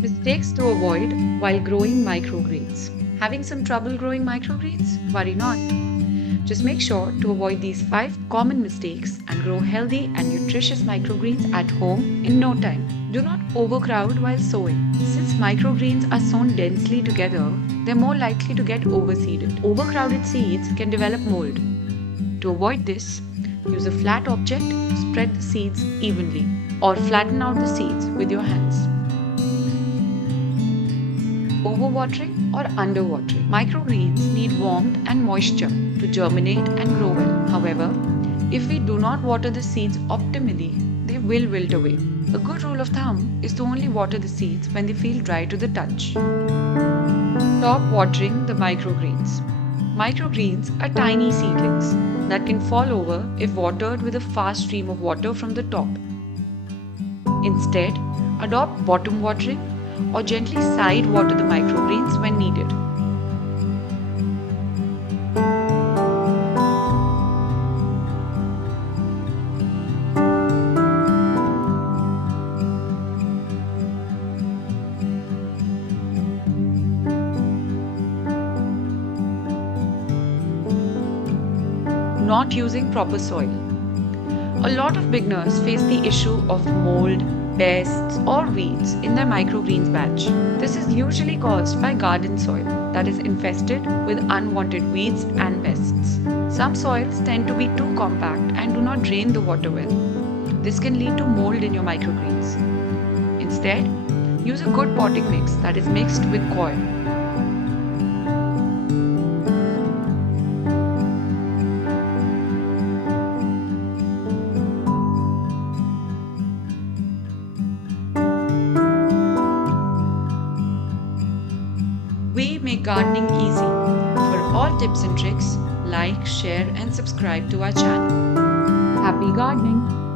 Mistakes to avoid while growing microgreens. Having some trouble growing microgreens? Worry not. Just make sure to avoid these 5 common mistakes and grow healthy and nutritious microgreens at home in no time. Do not overcrowd while sowing. Since microgreens are sown densely together, they're more likely to get overseeded. Overcrowded seeds can develop mold. To avoid this, use a flat object to spread the seeds evenly, or flatten out the seeds with your hands. Overwatering or underwatering. Microgreens need warmth and moisture to germinate and grow well. However, if we do not water the seeds optimally, they will wilt away. A good rule of thumb is to only water the seeds when they feel dry to the touch. Stop watering the microgreens. Microgreens are tiny seedlings that can fall over if watered with a fast stream of water from the top. Instead, adopt bottom watering or gently side water the microgreens when needed. Not using proper soil. A lot of beginners face the issue of mold, pests, or weeds in their microgreens batch. This is usually caused by garden soil that is infested with unwanted weeds and pests. Some soils tend to be too compact and do not drain the water well. This can lead to mold in your microgreens. Instead, use a good potting mix that is mixed with coir. We make gardening easy. For all tips and tricks, like, share, and subscribe to our channel. Happy gardening!